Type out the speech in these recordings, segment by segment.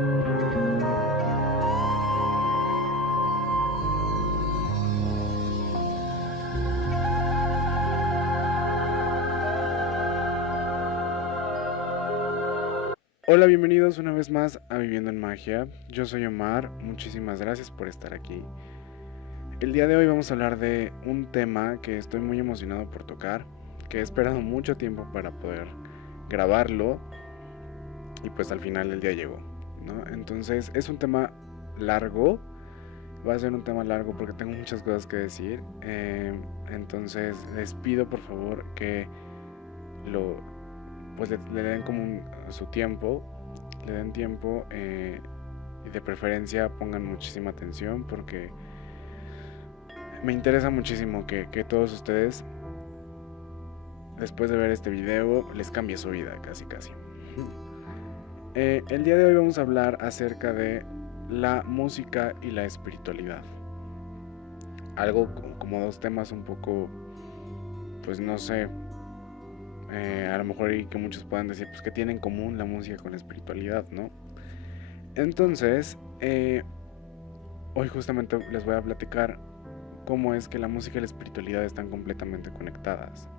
Hola, bienvenidos una vez más a Viviendo en Magia. Yo soy Omar, muchísimas gracias por estar aquí. El día de hoy vamos a hablar de un tema que estoy muy emocionado por tocar, que he esperado mucho tiempo para poder grabarlo y pues al final el día llegó, ¿no? Entonces es un tema largo, va a ser un tema largo porque tengo muchas cosas que decir. Entonces les pido por favor que lo, pues le den como su tiempo, le den tiempo y de preferencia pongan muchísima atención porque me interesa muchísimo que todos ustedes después de ver este video les cambie su vida casi casi. El día de hoy vamos a hablar acerca de la música y la espiritualidad. Algo como dos temas un poco, pues no sé, a lo mejor y que muchos puedan decir, pues que tiene en común la música con la espiritualidad, ¿no? Entonces, hoy justamente les voy a platicar cómo es que la música y la espiritualidad están completamente conectadas.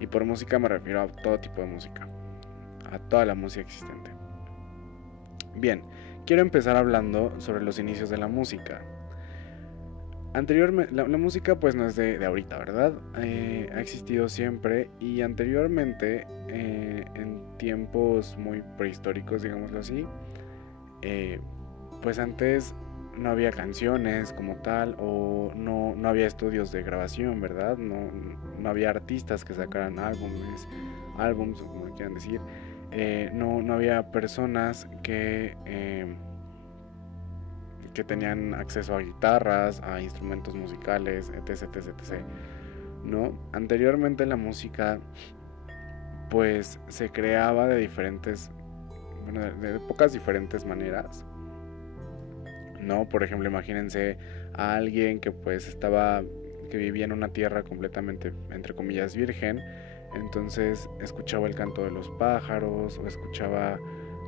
Y por música me refiero a todo tipo de música, a toda la música existente. Bien, quiero empezar hablando sobre los inicios de la música. Anteriormente, la música pues no es de ahorita, ¿verdad? Ha existido siempre y anteriormente, en tiempos muy prehistóricos, digámoslo así, pues antes no había canciones como tal o no había estudios de grabación, ¿verdad? No había artistas que sacaran álbums o como quieran decir. No había personas que tenían acceso a guitarras, a instrumentos musicales, etc. ¿No? Anteriormente la música pues se creaba de diferentes, bueno, de pocas diferentes maneras. ¿No? Por ejemplo, imagínense a alguien que pues que vivía en una tierra completamente, entre comillas, virgen, entonces escuchaba el canto de los pájaros, o escuchaba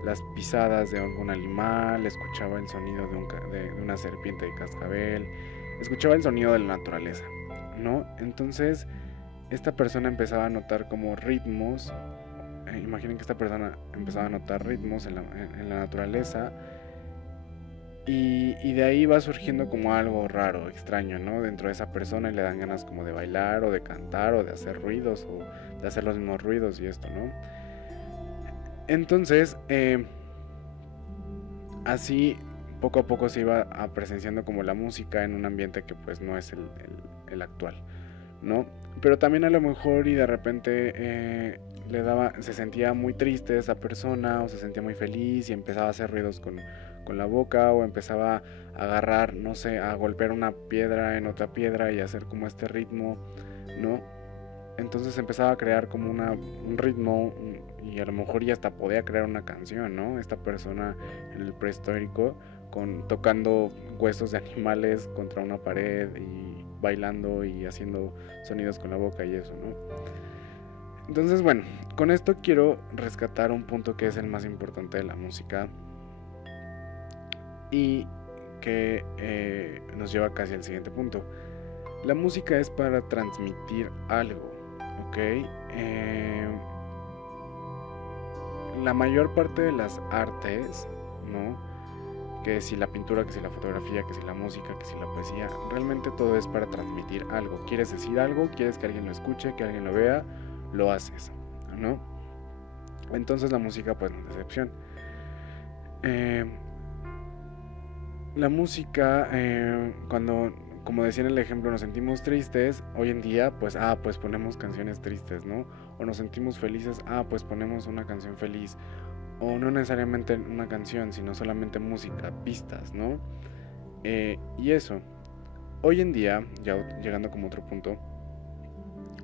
las pisadas de algún animal, escuchaba el sonido de una serpiente de cascabel, escuchaba el sonido de la naturaleza, ¿no? Entonces, esta persona empezaba a notar como ritmos, imaginen que esta persona empezaba a notar ritmos en la naturaleza. Y de ahí va surgiendo como algo raro, extraño, ¿no? Dentro de esa persona y le dan ganas como de bailar o de cantar o de hacer ruidos o de hacer los mismos ruidos y esto, ¿no? Entonces, así poco a poco se iba presenciando como la música en un ambiente que pues no es el actual, ¿no? Pero también a lo mejor y de repente se sentía muy triste esa persona o se sentía muy feliz y empezaba a hacer ruidos con la boca o empezaba a agarrar, no sé, a golpear una piedra en otra piedra y hacer como este ritmo, ¿no? Entonces empezaba a crear como un ritmo y a lo mejor ya hasta podía crear una canción, ¿no? Esta persona en el prehistórico tocando huesos de animales contra una pared y bailando y haciendo sonidos con la boca y eso, ¿no? Entonces, bueno, con esto quiero rescatar un punto que es el más importante de la música y que nos lleva casi al siguiente punto. La música es para transmitir algo, ¿ok? La mayor parte de las artes, ¿no? Que si la pintura, que si la fotografía, que si la música, que si la poesía, realmente todo es para transmitir algo. ¿Quieres decir algo? ¿Quieres que alguien lo escuche, que alguien lo vea? Lo haces, ¿no? Entonces la música pues no es excepción. La música, cuando, como decía en el ejemplo, nos sentimos tristes, hoy en día pues ponemos canciones tristes, ¿no? O nos sentimos felices, pues ponemos una canción feliz. O no necesariamente una canción, sino solamente música, pistas, ¿no? Y eso, hoy en día, ya llegando como otro punto,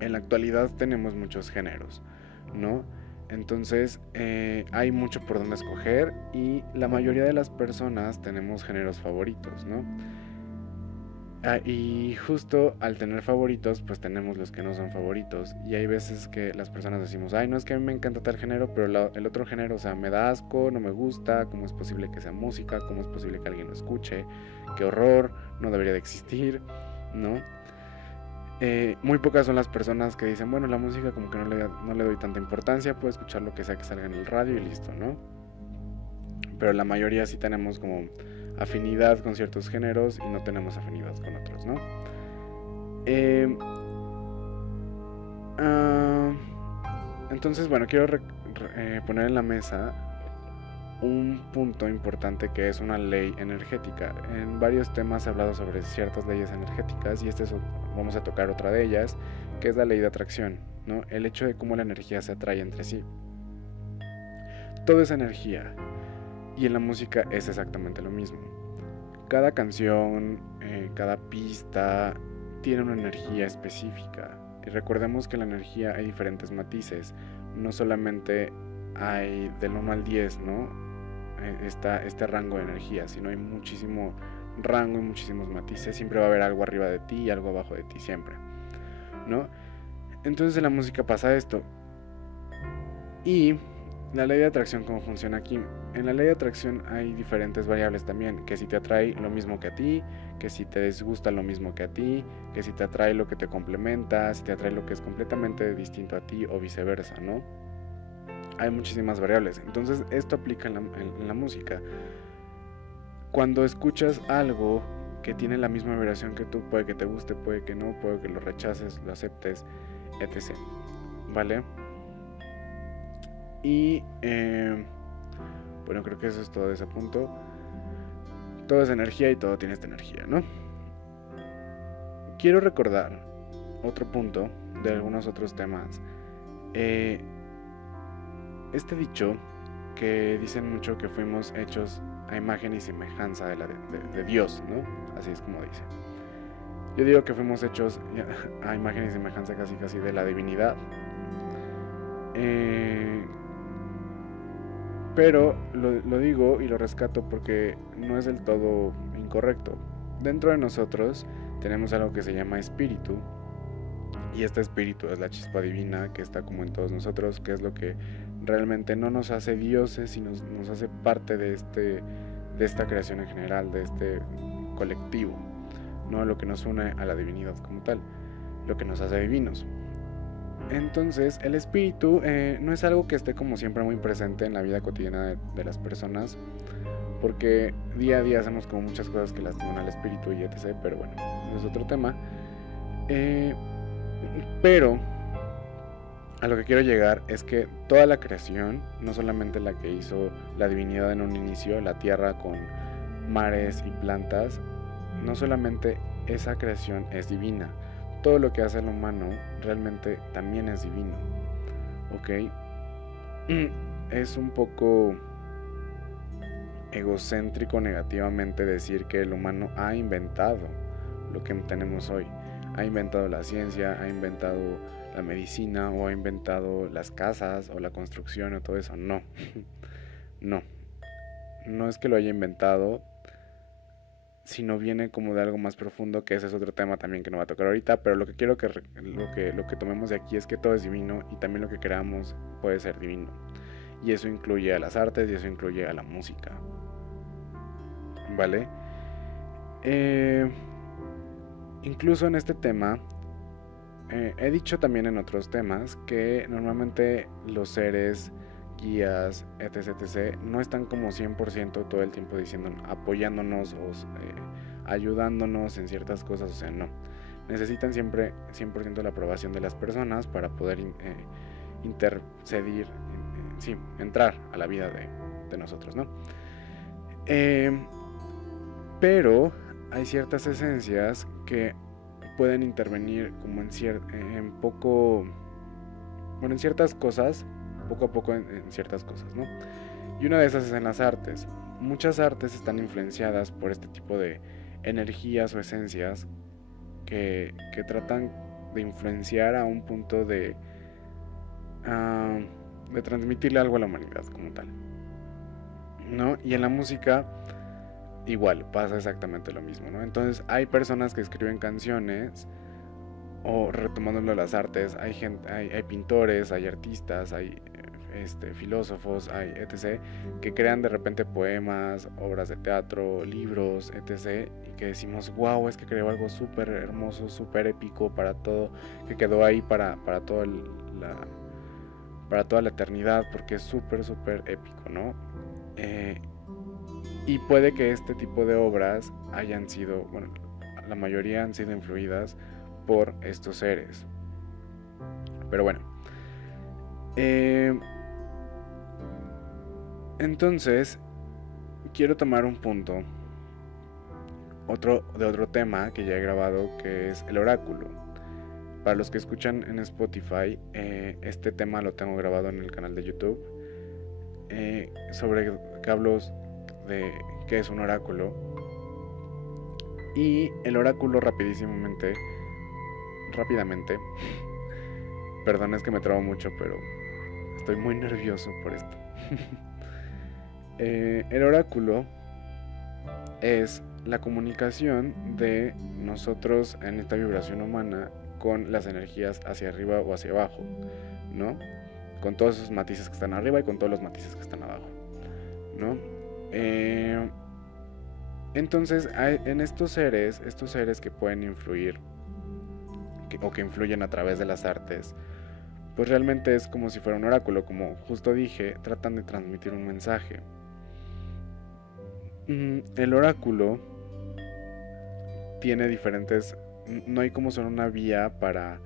en la actualidad tenemos muchos géneros, ¿no? Entonces hay mucho por donde escoger y la mayoría de las personas tenemos géneros favoritos, ¿no? Y justo al tener favoritos, pues tenemos los que no son favoritos. Y hay veces que las personas decimos, ay, no es que a mí me encanta tal género, pero el otro género, o sea, me da asco, no me gusta, ¿cómo es posible que sea música? ¿Cómo es posible que alguien lo escuche? Qué horror, no debería de existir, ¿no? Muy pocas son las personas que dicen, bueno, la música como que no le doy tanta importancia, puedo escuchar lo que sea que salga en el radio y listo, ¿no? Pero la mayoría sí tenemos como afinidad con ciertos géneros y no tenemos afinidad con otros, ¿no? Eh, ah, entonces, bueno, quiero poner en la mesa un punto importante que es una ley energética. En varios temas he hablado sobre ciertas leyes energéticas y vamos a tocar otra de ellas, que es la ley de atracción, ¿no? El hecho de cómo la energía se atrae entre sí. Todo es energía y en la música es exactamente lo mismo. Cada canción, cada pista tiene una energía específica. Y recordemos que la energía hay diferentes matices. No solamente hay del 1 al 10, ¿no? Está este rango de energía, sino hay muchísimo rango y muchísimos matices. Siempre va a haber algo arriba de ti y algo abajo de ti, siempre, ¿no? Entonces en la música pasa esto. Y la ley de atracción, ¿cómo funciona aquí? En la ley de atracción hay diferentes variables también, que si te atrae lo mismo que a ti, que si te disgusta lo mismo que a ti, que si te atrae lo que te complementa, si te atrae lo que es completamente distinto a ti o viceversa, ¿no? Hay muchísimas variables. Entonces esto aplica en la música. Cuando escuchas algo que tiene la misma vibración que tú, puede que te guste, puede que no, puede que lo rechaces, lo aceptes, etc. ¿Vale? Y bueno, creo que eso es todo de ese punto. Todo es energía y todo tiene esta energía, ¿no? Quiero recordar otro punto de algunos otros temas. Este dicho que dicen mucho que fuimos hechos a imagen y semejanza de Dios, ¿no? Así es como dice. Yo digo que fuimos hechos a imagen y semejanza casi de la divinidad. Pero lo digo y lo rescato porque no es del todo incorrecto. Dentro de nosotros tenemos algo que se llama espíritu. Y este espíritu es la chispa divina que está como en todos nosotros, que es lo que realmente no nos hace dioses, sino nos hace parte de esta creación en general, de este colectivo, no lo que nos une a la divinidad como tal, lo que nos hace divinos. Entonces, el espíritu no es algo que esté como siempre muy presente en la vida cotidiana de las personas, porque día a día hacemos como muchas cosas que lastiman al espíritu y etc. Pero bueno, es otro tema. Pero a lo que quiero llegar es que toda la creación, no solamente la que hizo la divinidad en un inicio, la tierra con mares y plantas, no solamente esa creación es divina, todo lo que hace el humano realmente también es divino, ¿ok? Es un poco egocéntrico negativamente decir que el humano ha inventado lo que tenemos hoy. Ha inventado la ciencia, ha inventado la medicina o ha inventado las casas o la construcción o todo eso. No, no es que lo haya inventado, sino viene como de algo más profundo, que ese es otro tema también que no va a tocar ahorita, pero lo que quiero lo que tomemos de aquí es que todo es divino y también lo que creamos puede ser divino. Y eso incluye a las artes y eso incluye a la música. ¿Vale? Incluso en este tema, he dicho también en otros temas que normalmente los seres, guías, etc., no están como 100% todo el tiempo diciendo, apoyándonos o ayudándonos en ciertas cosas, o sea, no. Necesitan siempre 100% la aprobación de las personas para poder intercedir, sí, entrar a la vida de nosotros, ¿no? Pero hay ciertas esencias que pueden intervenir como en ciertas cosas, poco a poco en ciertas cosas, ¿no? Y una de esas es en las artes. Muchas artes están influenciadas por este tipo de energías o esencias que tratan de influenciar a un punto de transmitirle algo a la humanidad como tal, ¿no? Y en la música igual pasa exactamente lo mismo, ¿no? Entonces hay personas que escriben canciones, o retomándolo a las artes, hay gente, hay pintores, hay artistas, hay filósofos, hay etc., que crean de repente poemas, obras de teatro, libros, etc., y que decimos, wow, es que creó algo súper hermoso, súper épico para todo, que quedó ahí para toda la eternidad, porque es súper, súper épico, ¿no? Y puede que este tipo de obras hayan sido, bueno, la mayoría han sido influidas por estos seres. Pero bueno. Entonces, quiero tomar un punto, otro tema que ya he grabado, que es el oráculo. Para los que escuchan en Spotify, este tema lo tengo grabado en el canal de YouTube, sobre que hablo de qué es un oráculo. Y el oráculo rápidamente, perdón, es que me trabo mucho, pero estoy muy nervioso por esto. El oráculo es la comunicación de nosotros en esta vibración humana con las energías hacia arriba o hacia abajo, ¿no? Con todos esos matices que están arriba y con todos los matices que están abajo, ¿no? Entonces, en estos seres que pueden influir o que influyen a través de las artes, pues realmente es como si fuera un oráculo, como justo dije, tratan de transmitir un mensaje. El oráculo tiene diferentes, no hay como solo una vía para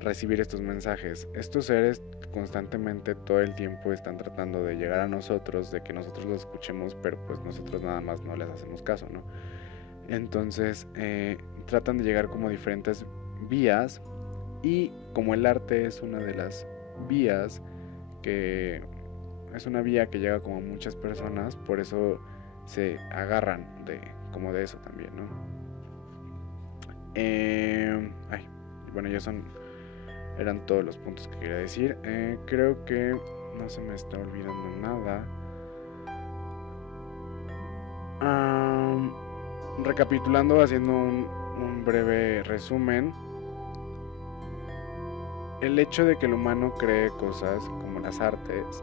recibir estos mensajes. Estos seres constantemente todo el tiempo están tratando de llegar a nosotros, de que nosotros los escuchemos, pero pues nosotros nada más no les hacemos caso, ¿no? Entonces tratan de llegar como diferentes vías, y como el arte es una de las vías, que es una vía que llega como a muchas personas, por eso se agarran como de eso también, ¿no? Bueno, ya eran todos los puntos que quería decir. Creo que no se me está olvidando nada. Recapitulando, haciendo un breve resumen, el hecho de que el humano cree cosas como las artes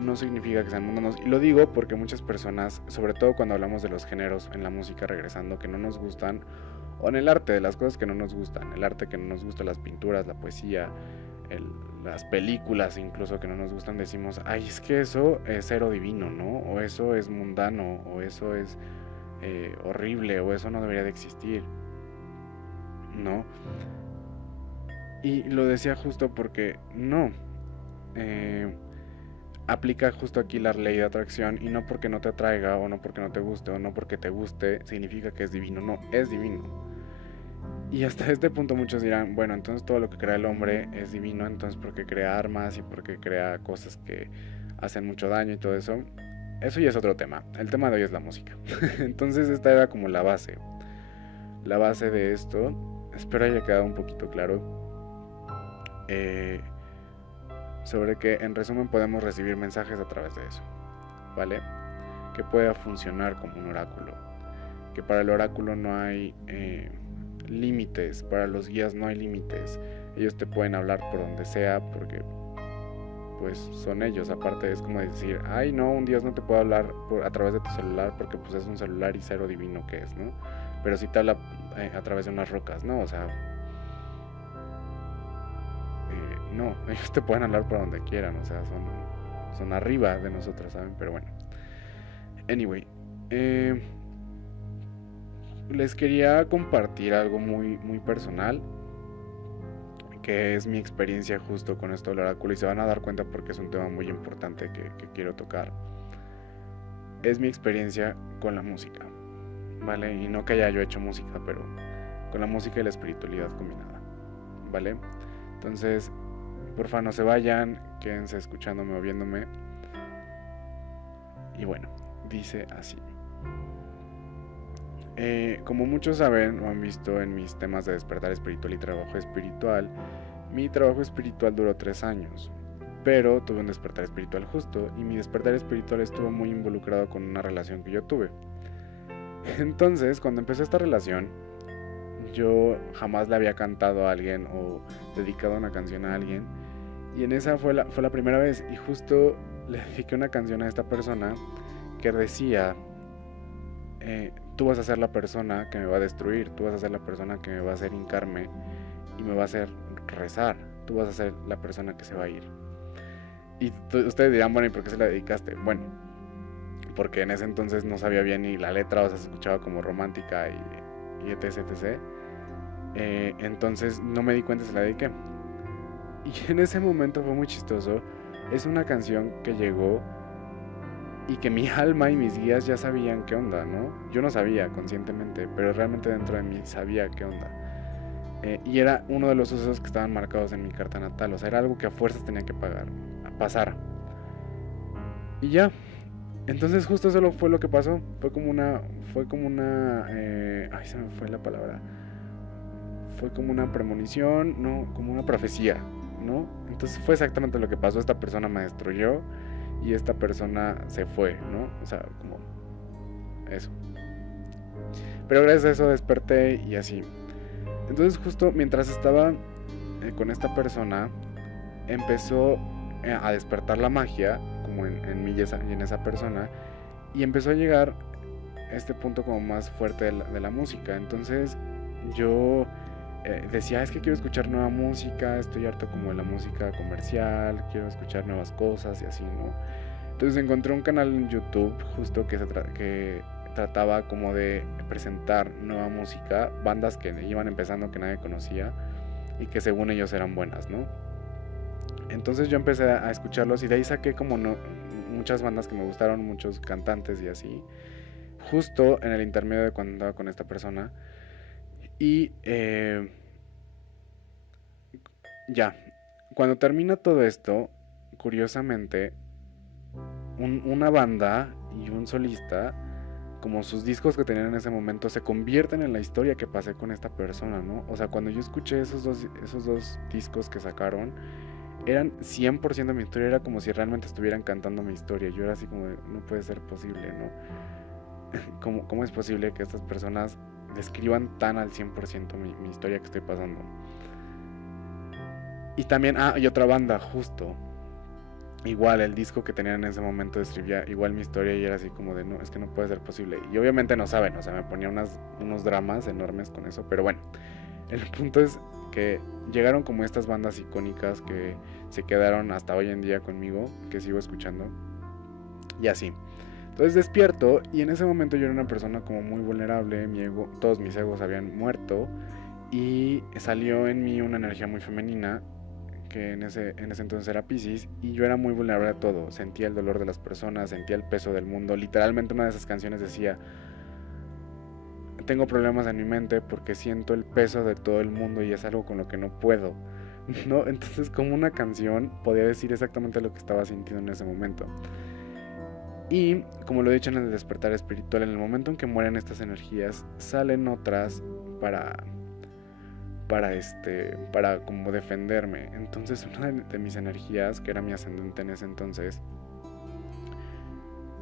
no significa que sean mundanos. Y lo digo porque muchas personas, sobre todo cuando hablamos de los géneros en la música, regresando, que no nos gustan, o en el arte, de las cosas que no nos gustan, el arte que no nos gusta, las pinturas, la poesía, las películas incluso que no nos gustan, decimos, ay, es que eso es cero divino, ¿no? O eso es mundano, o eso es horrible, o eso no debería de existir, ¿no? Y lo decía justo porque no. Aplica justo aquí la ley de atracción, y no porque no te atraiga, o no porque no te guste, o no porque te guste, significa que es divino. No, es divino. Y hasta este punto muchos dirán, bueno, entonces todo lo que crea el hombre es divino, entonces porque crea armas y porque crea cosas que hacen mucho daño y todo eso. Eso ya es otro tema. El tema de hoy es la música. Entonces esta era como la base de esto. Espero haya quedado un poquito claro. Sobre que en resumen podemos recibir mensajes a través de eso, ¿vale? Que pueda funcionar como un oráculo, que para el oráculo no hay límites, para los guías no hay límites, ellos te pueden hablar por donde sea, porque pues son ellos. Aparte es como decir, ay no, un dios no te puede hablar a través de tu celular, porque pues es un celular y cero divino que es, ¿no? Pero sí te habla a través de unas rocas, ¿no? O sea, no, ellos te pueden hablar por donde quieran, o sea, son arriba de nosotros, ¿saben? Pero bueno. Anyway, les quería compartir algo muy, muy personal, que es mi experiencia justo con esto del oráculo, y se van a dar cuenta porque es un tema muy importante que quiero tocar. Es mi experiencia con la música, ¿vale? Y no que haya yo hecho música, pero con la música y la espiritualidad combinada, ¿vale? Entonces, porfa, no se vayan, quédense escuchándome o viéndome. Y bueno, dice así. Como muchos saben o han visto en mis temas de despertar espiritual y trabajo espiritual, mi trabajo espiritual duró 3 años. pero tuve un despertar espiritual justo, y mi despertar espiritual estuvo muy involucrado con una relación que yo tuve. Entonces, cuando empezó esta relación, yo jamás le había cantado a alguien o dedicado una canción a alguien, y en esa fue la primera vez, y justo le dediqué una canción a esta persona que decía, tú vas a ser la persona que me va a destruir, tú vas a ser la persona que me va a hacer hincarme y me va a hacer rezar, tú vas a ser la persona que se va a ir. Y ustedes dirán, bueno, ¿y por qué se la dedicaste? Bueno, porque en ese entonces no sabía bien ni la letra, o sea, se escuchaba como romántica y etc, etc. Entonces no me di cuenta, se la dediqué. Y en ese momento fue muy chistoso. Es una canción que llegó y que mi alma y mis guías ya sabían qué onda, ¿no? Yo no sabía conscientemente, pero realmente dentro de mí sabía qué onda. Y era uno de los sucesos que estaban marcados en mi carta natal, o sea, era algo que a fuerzas tenía que pasar. Y ya, entonces justo eso fue lo que pasó, ay, se me fue la palabra, fue como una premonición, no, como una profecía, ¿no? Entonces fue exactamente lo que pasó, esta persona me destruyó y esta persona se fue, ¿no? O sea, como eso. Pero gracias a eso desperté y así. Entonces justo mientras estaba con esta persona, empezó a despertar la magia, como en mí y en esa persona, y empezó a llegar este punto como más fuerte de la música. Entonces yo decía, es que quiero escuchar nueva música, estoy harto como de la música comercial, quiero escuchar nuevas cosas y así, ¿no? Entonces encontré un canal en YouTube justo que trataba como de presentar nueva música, bandas que iban empezando que nadie conocía y que según ellos eran buenas, ¿no? Entonces yo empecé a escucharlos y de ahí saqué como muchas bandas que me gustaron, muchos cantantes y así, justo en el intermedio de cuando andaba con esta persona. Y ya, cuando termina todo esto, curiosamente, una banda y un solista, como sus discos que tenían en ese momento, se convierten en la historia que pasé con esta persona, ¿no? O sea, cuando yo escuché esos dos discos que sacaron, eran 100% mi historia, era como si realmente estuvieran cantando mi historia. Yo era así como de, no puede ser posible, ¿no? ¿Cómo es posible que estas personas describan tan al 100% mi historia que estoy pasando? Y también, y otra banda, justo. Igual, el disco que tenían en ese momento describía igual mi historia y era así como de, no, es que no puede ser posible. Y obviamente no saben, o sea, me ponía unos dramas enormes con eso, pero bueno, el punto es que llegaron como estas bandas icónicas que se quedaron hasta hoy en día conmigo, que sigo escuchando, y así. Entonces despierto y en ese momento yo era una persona como muy vulnerable, todos mis egos habían muerto y salió en mí una energía muy femenina que en ese entonces era Piscis, y yo era muy vulnerable a todo, sentía el dolor de las personas, sentía el peso del mundo, literalmente una de esas canciones decía, tengo problemas en mi mente porque siento el peso de todo el mundo y es algo con lo que no puedo, ¿no? Entonces como una canción podía decir exactamente lo que estaba sintiendo en ese momento. Y como lo he dicho en el despertar espiritual, en el momento en que mueren estas energías, salen otras para para como defenderme. Entonces una de mis energías, que era mi ascendente en ese entonces,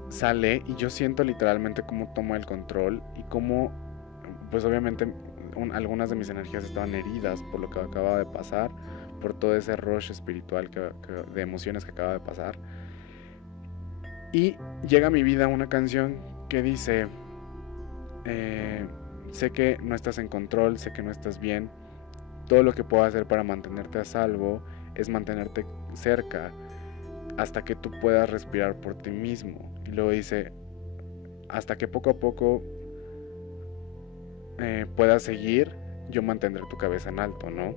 sale y yo siento literalmente cómo toma el control y cómo, pues obviamente algunas de mis energías estaban heridas por lo que acababa de pasar, por todo ese rush espiritual de emociones que acaba de pasar. Y llega a mi vida una canción que dice, sé que no estás en control, sé que no estás bien, todo lo que puedo hacer para mantenerte a salvo es mantenerte cerca hasta que tú puedas respirar por ti mismo. Y luego dice, hasta que poco a poco puedas seguir, yo mantendré tu cabeza en alto, ¿no?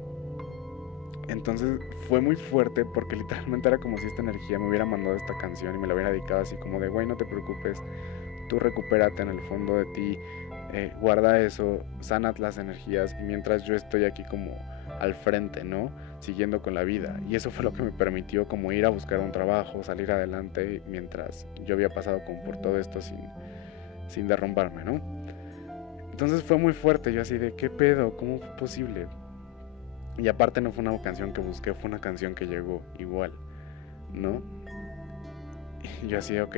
Entonces fue muy fuerte porque literalmente era como si esta energía me hubiera mandado esta canción y me la hubiera dedicado así como de, güey, no te preocupes, tú recupérate en el fondo de ti, guarda eso, sana las energías y mientras yo estoy aquí como al frente, ¿no? Siguiendo con la vida. Y eso fue lo que me permitió como ir a buscar un trabajo, salir adelante mientras yo había pasado como por todo esto sin derrumbarme, ¿no? Entonces fue muy fuerte, yo así de, ¿qué pedo? ¿Cómo fue posible? Y aparte no fue una canción que busqué, fue una canción que llegó igual. ¿no? Y yo así, ok.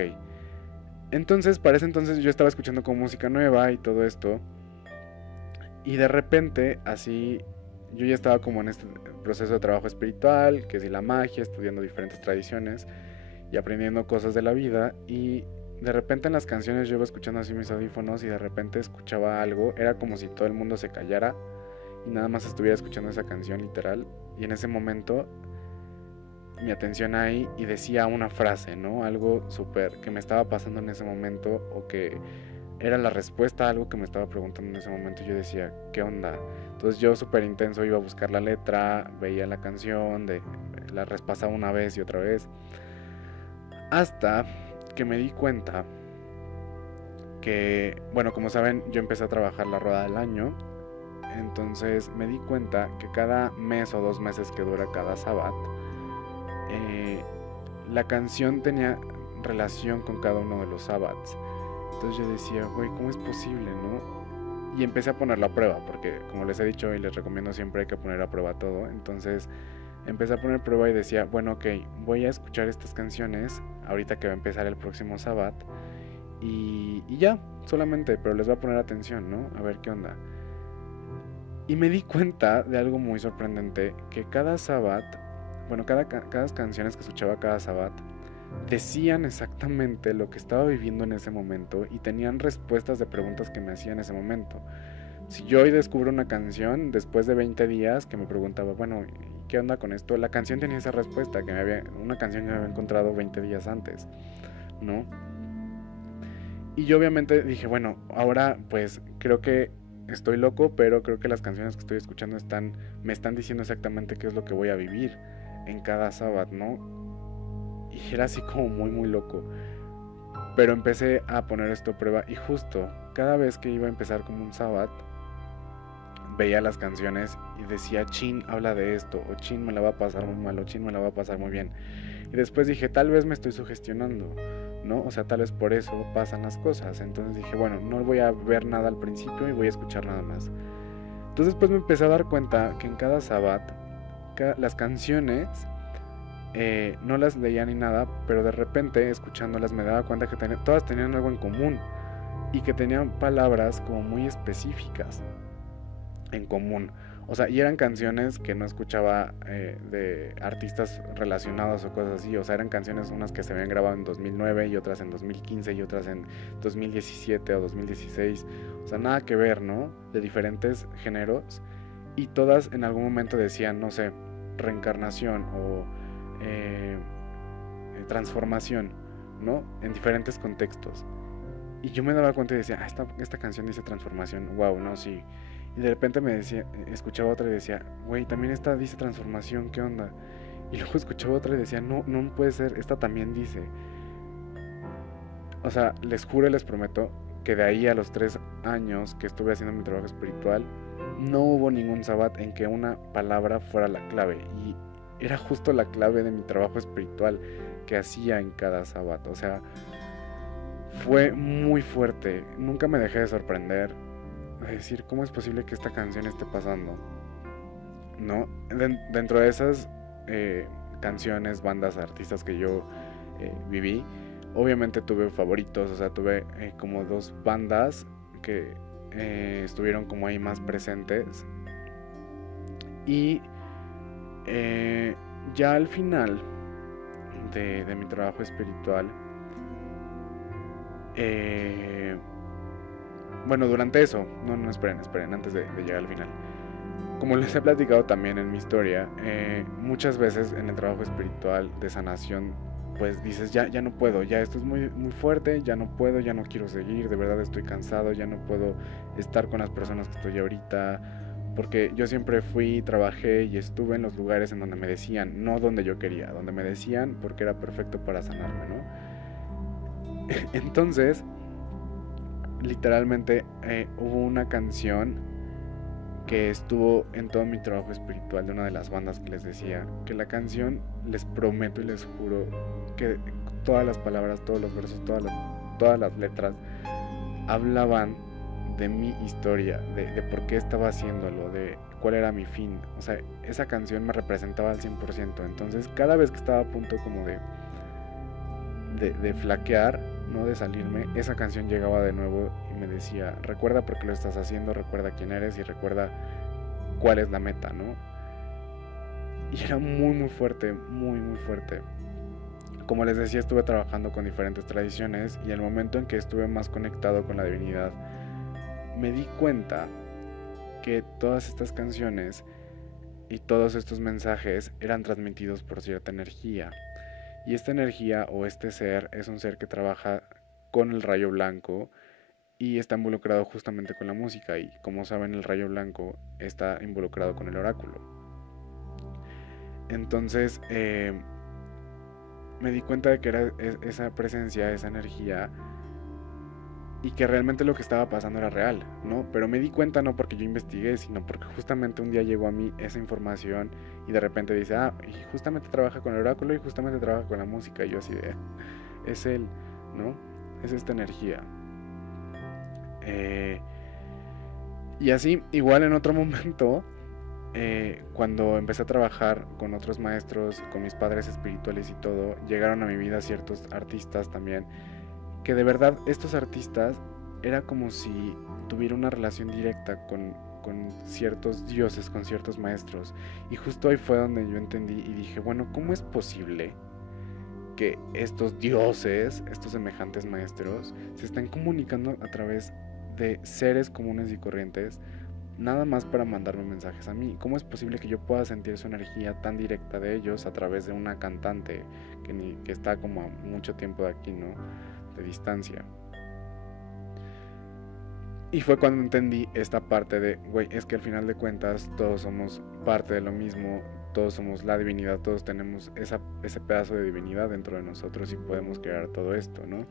Entonces, para ese entonces yo estaba escuchando como música nueva y todo esto. Y de repente, así, yo ya estaba como en este proceso de trabajo espiritual, que es la magia, estudiando diferentes tradiciones y aprendiendo cosas de la vida. Y de repente en las canciones yo iba escuchando así mis audífonos y de repente escuchaba algo. Era como si todo el mundo se callara y nada más estuviera escuchando esa canción literal. Y en ese momento mi atención ahí y decía una frase, ¿no? Algo súper que me estaba pasando en ese momento o que era la respuesta a algo que me estaba preguntando en ese momento. Y yo decía, ¿qué onda? Entonces yo súper intenso iba a buscar la letra, veía la canción, la repasaba una vez y otra vez, hasta que me di cuenta que, bueno, como saben, yo empecé a trabajar la rueda del año. Entonces me di cuenta que cada mes o 2 meses que dura cada Sabbath, eh, la canción tenía relación con cada uno de los Sabbats. Entonces yo decía, güey, ¿cómo es posible, no? Y empecé a ponerlo a prueba, porque como les he dicho y les recomiendo, siempre hay que poner a prueba todo. Entonces empecé a poner prueba y decía, bueno, ok, voy a escuchar estas canciones ahorita que va a empezar el próximo Sabbath. Y ya, solamente, pero les voy a poner atención, ¿no? A ver qué onda. Y me di cuenta de algo muy sorprendente, que cada Sabbath, bueno, cada canciones que escuchaba cada Sabbath, decían exactamente lo que estaba viviendo en ese momento y tenían respuestas de preguntas que me hacía en ese momento. Si yo hoy descubro una canción después de 20 días que me preguntaba, bueno, ¿qué onda con esto? La canción tenía esa respuesta, una canción que me había encontrado 20 días antes, ¿no? Y yo obviamente dije, bueno, ahora pues creo que estoy loco, pero creo que las canciones que estoy escuchando me están diciendo exactamente qué es lo que voy a vivir en cada sábado, ¿no? Y era así como muy muy loco. Pero empecé a poner esto a prueba y justo cada vez que iba a empezar como un sábado, veía las canciones y decía, chin, habla de esto, o chin, me la va a pasar muy mal, o chin, me la va a pasar muy bien. Y después dije, tal vez me estoy sugestionando, ¿no? O sea, tal vez por eso pasan las cosas. Entonces dije, bueno, no voy a ver nada al principio y voy a escuchar nada más. Entonces después me empecé a dar cuenta que en cada sabbat, las canciones no las leía ni nada, pero de repente escuchándolas me daba cuenta que todas tenían algo en común y que tenían palabras como muy específicas en común. O sea, y eran canciones que no escuchaba de artistas relacionados o cosas así. O sea, eran canciones unas que se habían grabado en 2009 y otras en 2015 y otras en 2017 o 2016. O sea, nada que ver, ¿no? De diferentes géneros. Y todas en algún momento decían, no sé, reencarnación o transformación, ¿no? En diferentes contextos. Y yo me daba cuenta y decía, esta canción dice transformación. Wow, no, sí. Y de repente escuchaba otra y decía, güey, también esta dice transformación, ¿qué onda? Y luego escuchaba otra y decía, no, no puede ser, esta también dice. O sea, les juro y les prometo que de ahí a los 3 años que estuve haciendo mi trabajo espiritual, no hubo ningún sabbat en que una palabra fuera la clave. Y era justo la clave de mi trabajo espiritual que hacía en cada sabbat. O sea, fue muy fuerte. Nunca me dejé de sorprender. A decir, ¿cómo es posible que esta canción esté pasando? ¿No? Dentro de esas canciones, bandas, artistas que yo viví, obviamente tuve favoritos. O sea, tuve como 2 bandas que estuvieron como ahí más presentes. Y ya al final de mi trabajo espiritual, bueno, durante eso, no, esperen, antes de llegar al final. Como les he platicado también en mi historia, muchas veces en el trabajo espiritual de sanación, pues dices, ya no puedo, ya esto es muy, muy fuerte, ya no puedo, ya no quiero seguir, de verdad estoy cansado, ya no puedo estar con las personas que estoy ahorita, porque yo siempre fui, trabajé y estuve en los lugares en donde me decían, no donde yo quería, donde me decían porque era perfecto para sanarme, ¿no? Entonces, literalmente hubo una canción que estuvo en todo mi trabajo espiritual de una de las bandas que les decía, que la canción, les prometo y les juro que todas las palabras, todos los versos, todas las letras hablaban de mi historia, de por qué estaba haciéndolo, de cuál era mi fin. O sea, esa canción me representaba al 100%. Entonces, cada vez que estaba a punto como de flaquear, no de salirme, esa canción llegaba de nuevo y me decía, recuerda por qué lo estás haciendo, recuerda quién eres y recuerda cuál es la meta, ¿no? Y era muy, muy fuerte, muy, muy fuerte. Como les decía, estuve trabajando con diferentes tradiciones y el momento en que estuve más conectado con la divinidad, me di cuenta que todas estas canciones y todos estos mensajes eran transmitidos por cierta energía. Y esta energía o este ser es un ser que trabaja con el rayo blanco y está involucrado justamente con la música. Y como saben, el rayo blanco está involucrado con el oráculo. Entonces me di cuenta de que era esa presencia, esa energía, y que realmente lo que estaba pasando era real, ¿no? Pero me di cuenta no porque yo investigué, sino porque justamente un día llegó a mí esa información y de repente dice, y justamente trabaja con el oráculo y justamente trabaja con la música. Y yo así de, es él, ¿no? Es esta energía. Y así, igual en otro momento, cuando empecé a trabajar con otros maestros, con mis padres espirituales y todo, llegaron a mi vida ciertos artistas también, que de verdad estos artistas era como si tuviera una relación directa con ciertos dioses, con ciertos maestros. Y justo ahí fue donde yo entendí y dije, bueno, ¿cómo es posible que estos dioses, estos semejantes maestros, se estén comunicando a través de seres comunes y corrientes, nada más para mandarme mensajes a mí? ¿Cómo es posible que yo pueda sentir su energía tan directa de ellos a través de una cantante que está como a mucho tiempo de aquí, ¿no? De distancia? Y fue cuando entendí esta parte de, güey, es que al final de cuentas todos somos parte de lo mismo, todos somos la divinidad, todos tenemos ese pedazo de divinidad dentro de nosotros y podemos crear todo esto, ¿no?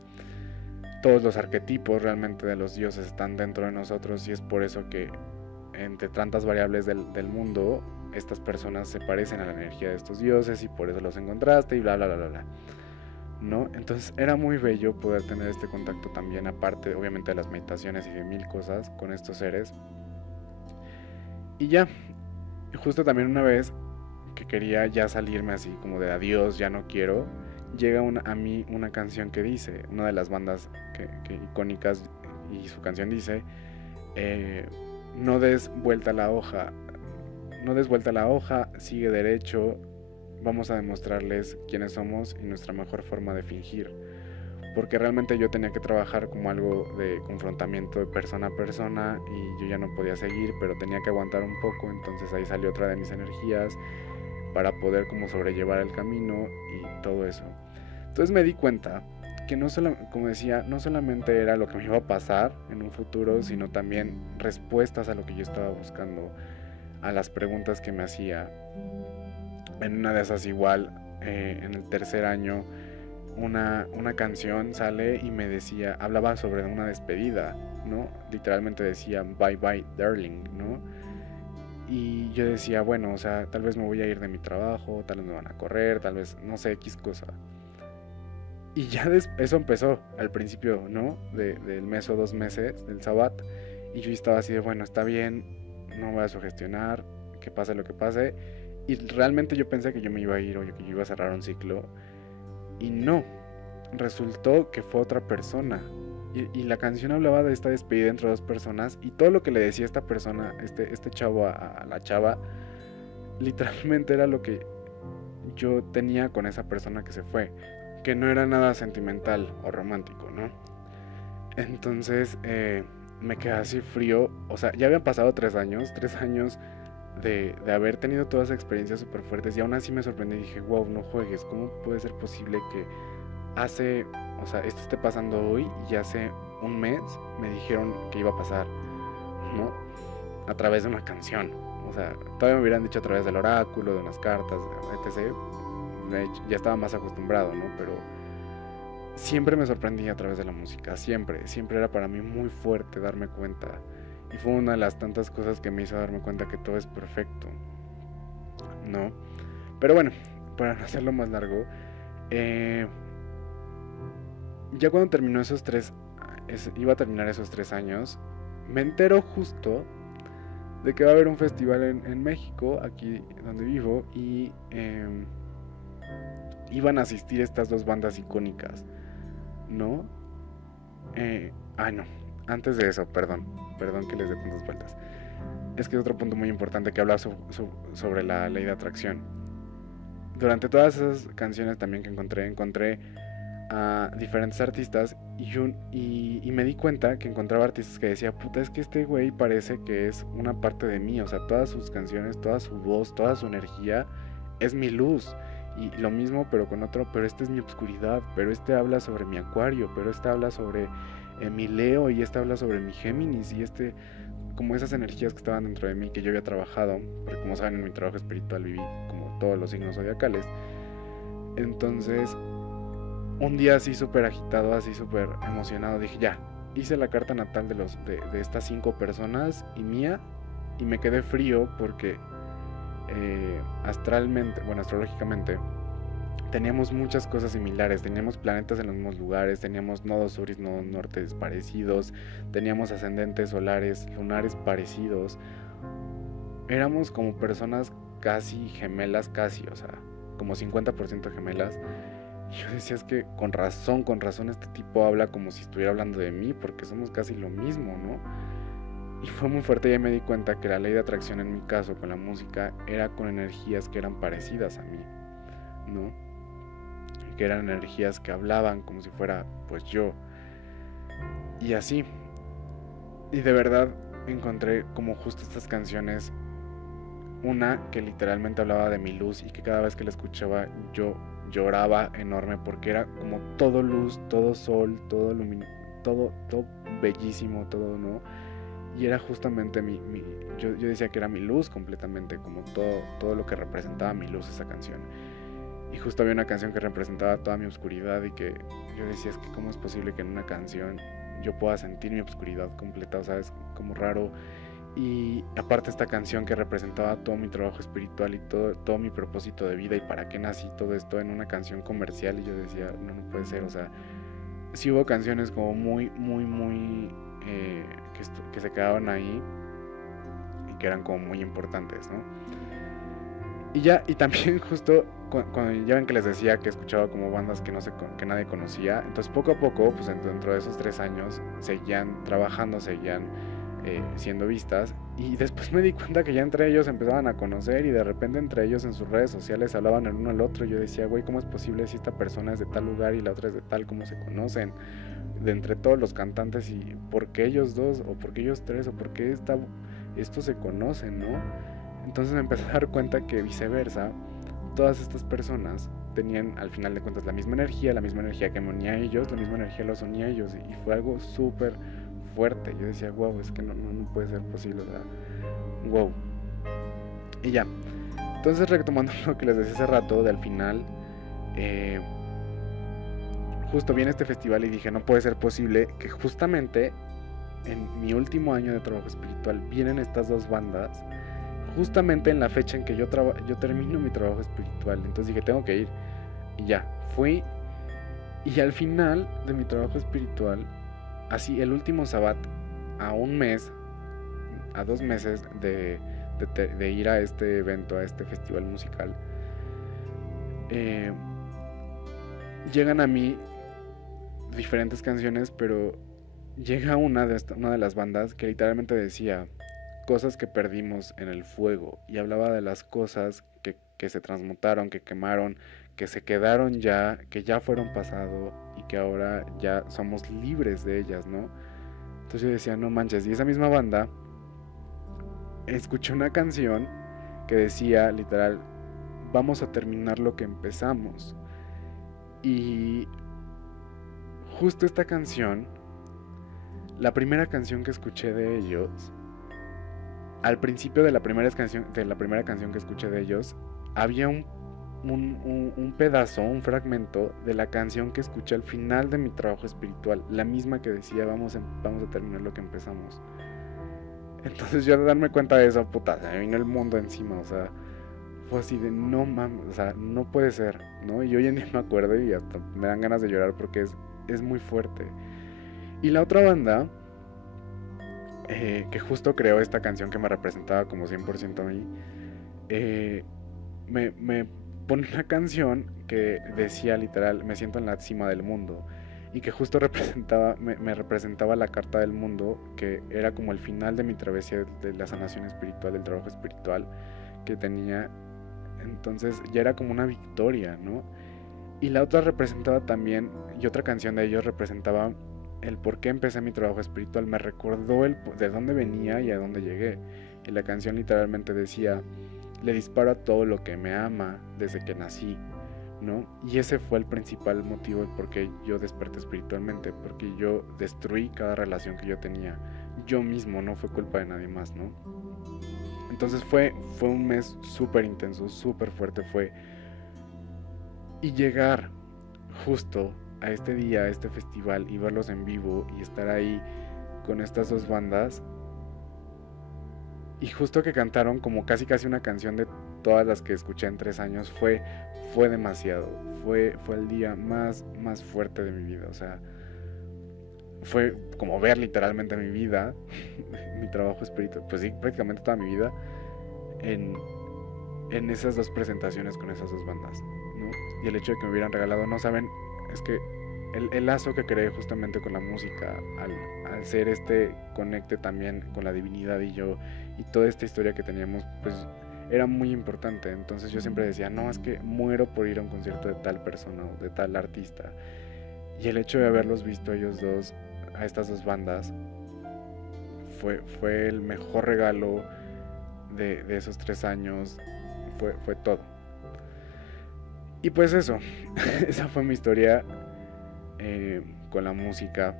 Todos los arquetipos realmente de los dioses están dentro de nosotros y es por eso que entre tantas variables del mundo, estas personas se parecen a la energía de estos dioses y por eso los encontraste y bla, bla, bla, bla, bla, ¿no? Entonces era muy bello poder tener este contacto también, aparte obviamente de las meditaciones y de mil cosas con estos seres. Y ya, justo también una vez que quería ya salirme así como de adiós, ya no quiero, llega a mí una canción que dice, una de las bandas que icónicas, y su canción dice, no des vuelta a la hoja, no des vuelta a la hoja, sigue derecho, vamos a demostrarles quiénes somos y nuestra mejor forma de fingir. Porque realmente yo tenía que trabajar como algo de confrontamiento de persona a persona y yo ya no podía seguir, pero tenía que aguantar un poco. Entonces ahí salió otra de mis energías para poder como sobrellevar el camino y todo eso. Entonces me di cuenta que no solo, como decía, no solamente era lo que me iba a pasar en un futuro, sino también respuestas a lo que yo estaba buscando, a las preguntas que me hacía. En una de esas igual, en el tercer año, una canción sale y me decía, hablaba sobre una despedida, ¿no? Literalmente decía, bye bye darling, ¿no? Y yo decía, bueno, o sea, tal vez me voy a ir de mi trabajo, tal vez me van a correr, tal vez, no sé, X cosa. Y ya eso empezó al principio, ¿no? Del mes o 2 meses del Sabbat. Y yo estaba así de, bueno, está bien, no voy a sugestionar, que pase lo que pase. Y realmente yo pensé que yo me iba a ir o que yo iba a cerrar un ciclo. Y no, resultó que fue otra persona. Y la canción hablaba de esta despedida entre dos personas. Y todo lo que le decía esta persona, este chavo a la chava, literalmente era lo que yo tenía con esa persona que se fue. Que no era nada sentimental o romántico, ¿no? Entonces me quedé así frío. O sea, ya habían pasado 3 años de haber tenido todas esas experiencias súper fuertes y aún así me sorprendí y dije, wow, no juegues, ¿cómo puede ser posible que o sea, esto esté pasando hoy y hace un mes me dijeron que iba a pasar, ¿no? A través de una canción. O sea, todavía me hubieran dicho a través del oráculo, de unas cartas, etc. De hecho, ya estaba más acostumbrado, ¿no? Pero siempre me sorprendía a través de la música, siempre era para mí muy fuerte darme cuenta. Y fue una de las tantas cosas que me hizo darme cuenta que todo es perfecto, ¿no? Pero bueno, para no hacerlo más largo, ya cuando terminó iba a terminar esos 3 años, me entero justo de que va a haber un festival en México, aquí donde vivo, y iban a asistir estas dos bandas icónicas, ¿no? No, antes de eso, perdón que les dé tantas vueltas. Es que es otro punto muy importante que habla sobre la ley de atracción. Durante todas esas canciones también que encontré a diferentes artistas y me di cuenta que encontraba artistas que decía, puta, es que este güey parece que es una parte de mí, o sea, todas sus canciones, toda su voz, toda su energía es mi luz. Y lo mismo pero con otro, pero este es mi obscuridad, pero este habla sobre mi Acuario, pero este habla sobre mi Leo y este habla sobre mi Géminis y como esas energías que estaban dentro de mí que yo había trabajado, porque como saben en mi trabajo espiritual viví como todos los signos zodiacales. Entonces un día así súper agitado, así súper emocionado, dije ya, hice la carta natal de estas 5 personas y mía, y me quedé frío porque astralmente, bueno, astrológicamente, teníamos muchas cosas similares, teníamos planetas en los mismos lugares, teníamos nodos sur y nodos nortes parecidos, teníamos ascendentes solares, lunares parecidos, éramos como personas casi gemelas, casi, o sea, como 50% gemelas. Y yo decía, es que con razón este tipo habla como si estuviera hablando de mí, porque somos casi lo mismo, ¿no? Y fue muy fuerte y ahí me di cuenta que la ley de atracción en mi caso con la música era con energías que eran parecidas a mí, ¿no? Y que eran energías que hablaban como si fuera pues yo. Y así. Y de verdad encontré como justo estas canciones, una que literalmente hablaba de mi luz y que cada vez que la escuchaba yo lloraba enorme porque era como todo luz, todo sol, todo bellísimo, todo, ¿no? Y era justamente yo decía que era mi luz completamente, como todo lo que representaba mi luz esa canción. Y justo había una canción que representaba toda mi oscuridad y que yo decía, es que cómo es posible que en una canción yo pueda sentir mi oscuridad completa, o sea, es como raro. Y aparte esta canción que representaba todo mi trabajo espiritual y todo mi propósito de vida y para qué nací todo esto en una canción comercial, y yo decía, no puede ser, o sea, sí hubo canciones como muy que se quedaban ahí y que eran como muy importantes, ¿no? Y también justo cuando ya ven que les decía que escuchaba como bandas que nadie conocía, entonces poco a poco, pues dentro de esos 3 años, seguían trabajando, seguían siendo vistas, y después me di cuenta que ya entre ellos empezaban a conocer y de repente entre ellos en sus redes sociales hablaban el uno al otro. Yo decía, güey, ¿cómo es posible si esta persona es de tal lugar y la otra es de tal? ¿Cómo se conocen? De entre todos los cantantes, y por qué ellos dos, o por qué ellos tres, o por qué estos se conocen, ¿no? Entonces me empecé a dar cuenta que viceversa, todas estas personas tenían al final de cuentas la misma energía que me unía a ellos, la misma energía los unía a ellos, y fue algo súper fuerte. Yo decía, wow, es que no puede ser posible, o sea, wow. Y ya, entonces retomando lo que les decía hace rato, de al final, justo viene este festival y dije, no puede ser posible que justamente en mi último año de trabajo espiritual vienen estas dos bandas justamente en la fecha en que yo termino mi trabajo espiritual. Entonces dije, tengo que ir. Y ya, fui. Y al final de mi trabajo espiritual, así el último sabbat, a un mes, a 2 meses de ir a este evento, a este festival musical, llegan a mí diferentes canciones, pero llega una de las bandas que literalmente decía cosas que perdimos en el fuego, y hablaba de las cosas que se transmutaron, que quemaron, que se quedaron ya, que ya fueron pasado y que ahora ya somos libres de ellas, ¿no? Entonces yo decía, no manches. Y esa misma banda, escuché una canción que decía literal, vamos a terminar lo que empezamos. Y justo esta canción, la primera canción que escuché de ellos, al principio de la primera canción que escuché de ellos, había un pedazo, un fragmento de la canción que escuché al final de mi trabajo espiritual, la misma que decía, vamos a terminar lo que empezamos. Entonces yo al darme cuenta de eso, puta, se me vino el mundo encima, o sea, fue así de no mames, o sea, no puede ser, ¿no? Y hoy en día me acuerdo y hasta me dan ganas de llorar porque es muy fuerte. Y la otra banda que justo creó esta canción que me representaba como 100% a mí, eh, me pone una canción que decía literal, me siento en la cima del mundo, y que justo me representaba la carta del mundo, que era como el final de mi travesía de la sanación espiritual, del trabajo espiritual que tenía. Entonces ya era como una victoria, ¿no? Y la otra representaba también, y otra canción de ellos representaba el por qué empecé mi trabajo espiritual. Me recordó de dónde venía y a dónde llegué. Y la canción literalmente decía, le disparo a todo lo que me ama desde que nací, ¿no? Y ese fue el principal motivo de por qué yo desperté espiritualmente, porque yo destruí cada relación que yo tenía. Yo mismo, no fue culpa de nadie más, ¿no? Entonces fue un mes súper intenso, súper fuerte fue. Y llegar justo a este día, a este festival, y verlos en vivo y estar ahí con estas dos bandas, y justo que cantaron como casi casi una canción de todas las que escuché en 3 años, fue demasiado, fue el día más fuerte de mi vida, o sea, fue como ver literalmente mi vida, mi trabajo espiritual, pues sí, prácticamente toda mi vida, en, en esas dos presentaciones con esas dos bandas, ¿no? Y el hecho de que me hubieran regalado, no saben, es que el lazo que creé justamente con la música, al ser este conecte también con la divinidad y yo, y toda esta historia que teníamos, pues era muy importante. Entonces yo siempre decía, no, es que muero por ir a un concierto de tal persona o de tal artista. Y el hecho de haberlos visto ellos dos, a estas dos bandas, fue el mejor regalo de esos 3 años, fue todo. Y pues eso, esa fue mi historia con la música.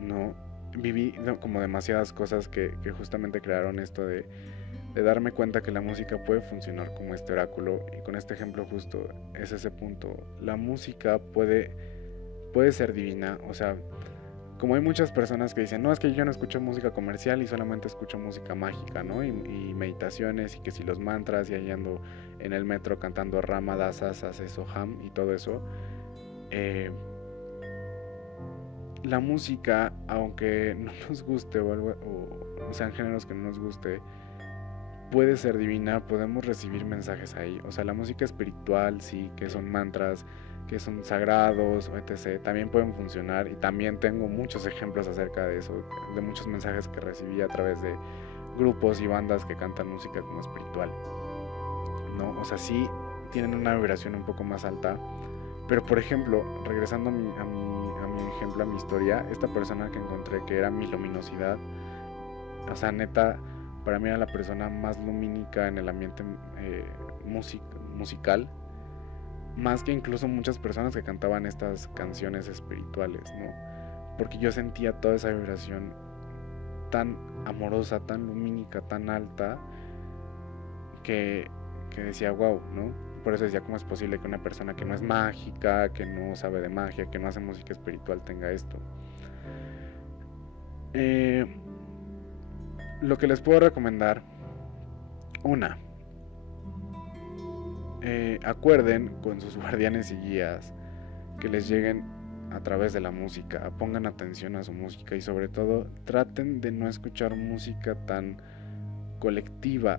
No viví como demasiadas cosas que justamente crearon esto de darme cuenta que la música puede funcionar como este oráculo. Y con este ejemplo justo es ese punto. La música puede ser divina. O sea, como hay muchas personas que dicen, no, es que yo no escucho música comercial y solamente escucho música mágica, ¿no? Y meditaciones, y que si los mantras, y ahí ando en el metro cantando Rama Dasas, Soham y todo eso. Eh, la música, aunque no nos guste o sean géneros que no nos guste, puede ser divina, podemos recibir mensajes ahí. O sea, la música espiritual, sí, que son mantras, que son sagrados, etc., también pueden funcionar, y también tengo muchos ejemplos acerca de eso, de muchos mensajes que recibí a través de grupos y bandas que cantan música como espiritual, ¿no? O sea, sí tienen una vibración un poco más alta, pero por ejemplo, regresando a mi ejemplo, a mi historia, esta persona que encontré que era mi luminosidad, o sea, neta, para mí era la persona más lumínica en el ambiente musical, más que incluso muchas personas que cantaban estas canciones espirituales, ¿no? Porque yo sentía toda esa vibración tan amorosa, tan lumínica, tan alta, que decía, wow, ¿no? Por eso decía, ¿cómo es posible que una persona que no es mágica, que no sabe de magia, que no hace música espiritual tenga esto? Lo que les puedo recomendar, una, acuerden con sus guardianes y guías que les lleguen a través de la música, pongan atención a su música, y sobre todo traten de no escuchar música tan colectiva,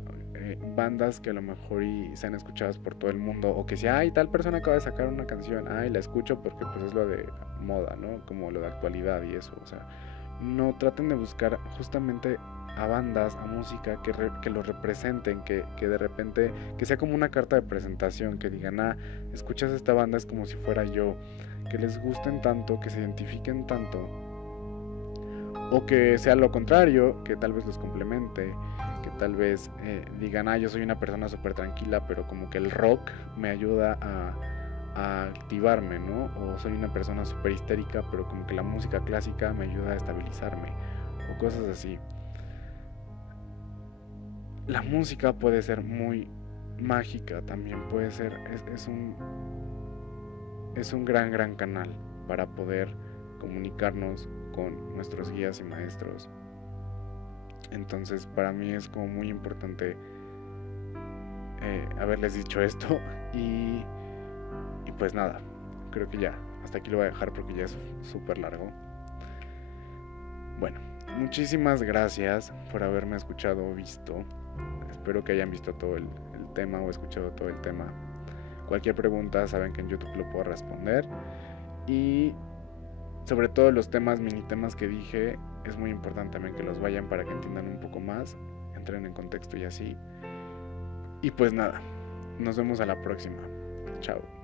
bandas que a lo mejor sean escuchadas por todo el mundo, o que si ay, tal persona acaba de sacar una canción, ay, la escucho porque pues es lo de moda, ¿no? Como lo de actualidad y eso. O sea, no, traten de buscar justamente a bandas, a música que lo representen, que de repente, que sea como una carta de presentación, que digan, ah, escuchas esta banda, es como si fuera yo, que les gusten tanto, que se identifiquen tanto, o que sea lo contrario, que tal vez los complemente, que tal vez digan, ah, yo soy una persona súper tranquila, pero como que el rock me ayuda a activarme, ¿no? O soy una persona súper histérica, pero como que la música clásica me ayuda a estabilizarme, o cosas así. La música puede ser muy mágica también, puede ser, es un gran canal para poder comunicarnos con nuestros guías y maestros. Entonces para mí es como muy importante haberles dicho esto, y pues nada, creo que ya, hasta aquí lo voy a dejar porque ya es súper largo. Bueno, muchísimas gracias por haberme escuchado o visto. Espero que hayan visto todo el tema o escuchado todo el tema. Cualquier pregunta saben que en YouTube lo puedo responder. Y sobre todo los temas, mini temas que dije, es muy importante también que los vayan para que entiendan un poco más, entren en contexto y así. Y pues nada, nos vemos a la próxima. Chao.